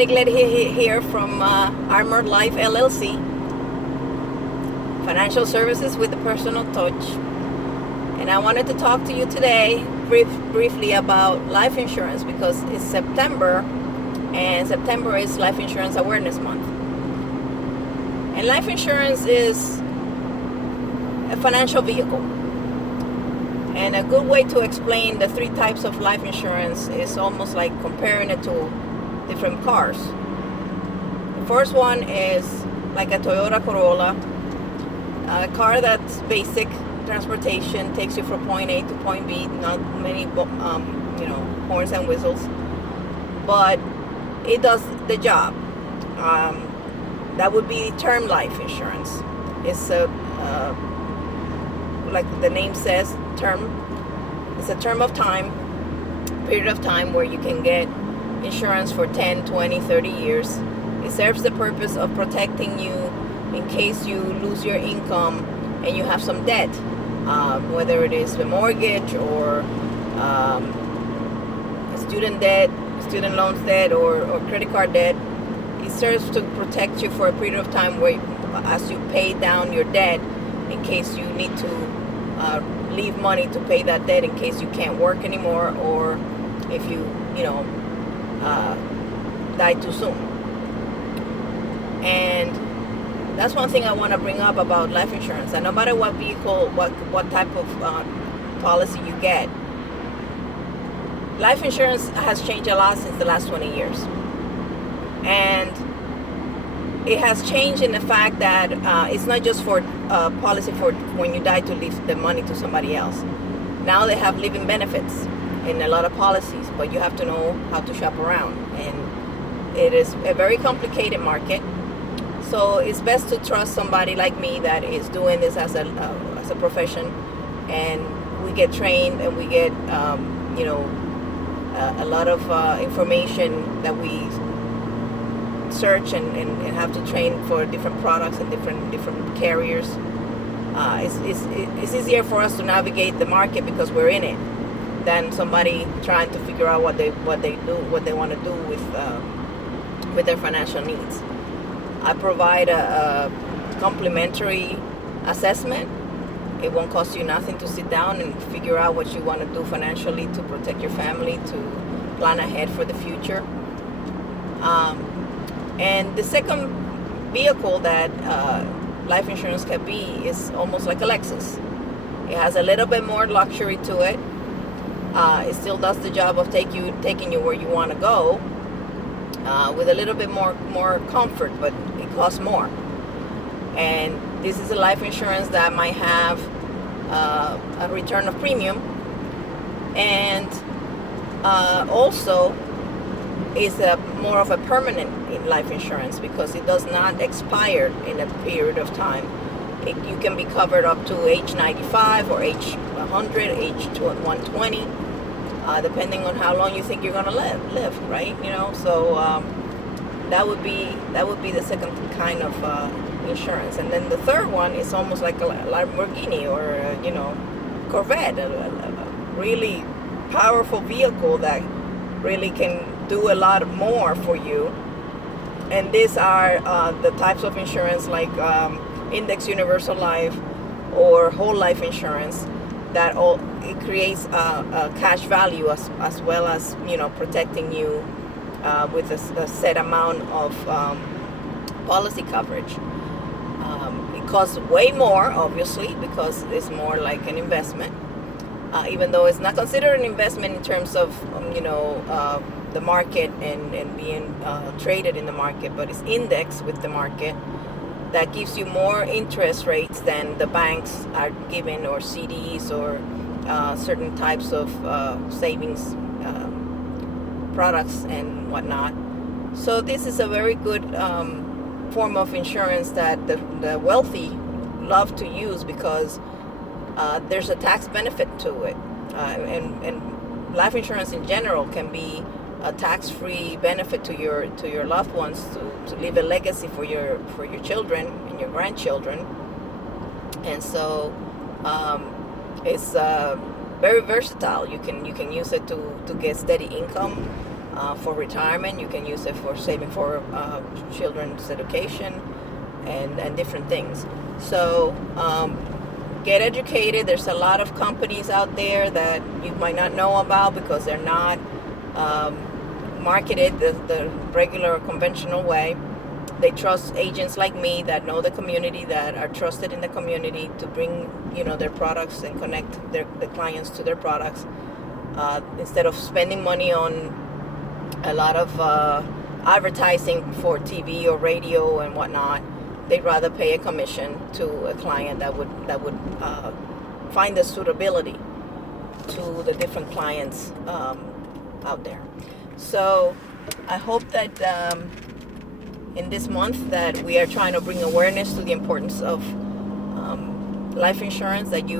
Patty Gled here from Armored Life LLC, financial services with a personal touch. And I wanted to talk to you today briefly about life insurance because it's September, and September is Life Insurance Awareness Month. And life insurance is a financial vehicle. And a good way to explain the three types of life insurance is almost like comparing it to different cars. The first one is like a Toyota Corolla, a car that's basic transportation, takes you from point A to point B, not many horns and whistles, but it does the job. That would be term life insurance. It's like the name says, term. It's a term of time, period of time where you can get insurance for 10, 20, 30 years. It serves the purpose of protecting you in case you lose your income and you have some debt, whether it is the mortgage or student debt, student loans debt, or credit card debt. It serves to protect you for a period of time where, as you pay down your debt, in case you need to leave money to pay that debt in case you can't work anymore, or if you die too soon. And that's one thing I want to bring up about life insurance. And no matter what vehicle, what type of policy you get, life insurance has changed a lot since the last 20 years. And it has changed in the fact that it's not just for policy for when you die to leave the money to somebody else. Now they have living benefits in a lot of policies, but you have to know how to shop around. And it is a very complicated market. So it's best to trust somebody like me that is doing this as a profession, and we get trained and we get a lot of information that we search and have to train for different products and different carriers. It's easier for us to navigate the market because we're in it than somebody trying to figure out what they want to do with their financial needs. I provide a complimentary assessment. It won't cost you nothing to sit down and figure out what you want to do financially to protect your family, to plan ahead for the future. And the second vehicle that life insurance can be is almost like a Lexus. It has a little bit more luxury to it. It still does the job of taking you where you want to go, with a little bit more comfort, but it costs more. And this is a life insurance that might have a return of premium, and also is more of a permanent life insurance because it does not expire in a period of time. You can be covered up to age 95 or age 100, age 120, depending on how long you think you're going to live, right? So that would be the second kind of insurance. And then the third one is almost like a Lamborghini or Corvette, a really powerful vehicle that really can do a lot more for you. And these are the types of insurance like Index Universal Life or whole life insurance that it creates a cash value as well as protecting you with a set amount of policy coverage. It costs way more, obviously, because it's more like an investment, even though it's not considered an investment in terms of the market and being traded in the market, but it's indexed with the market. That gives you more interest rates than the banks are giving, or CDs, or certain types of savings products and whatnot. So this is a very good form of insurance that the wealthy love to use because there's a tax benefit to it, and life insurance in general can be a tax-free benefit to your loved ones to leave a legacy for your children and your grandchildren. And so it's very versatile. You can use it to get steady income. for retirement. You can use it for saving for children's education and different things. So get educated. There's a lot of companies out there that you might not know about because they're not marketed the regular conventional way. They trust agents like me that know the community, that are trusted in the community to bring their products and connect the clients to their products, instead of spending money on a lot of advertising for TV or radio and whatnot. They'd rather pay a commission to a client that would find the suitability to the different clients out there. So I hope that in this month that we are trying to bring awareness to the importance of life insurance, that you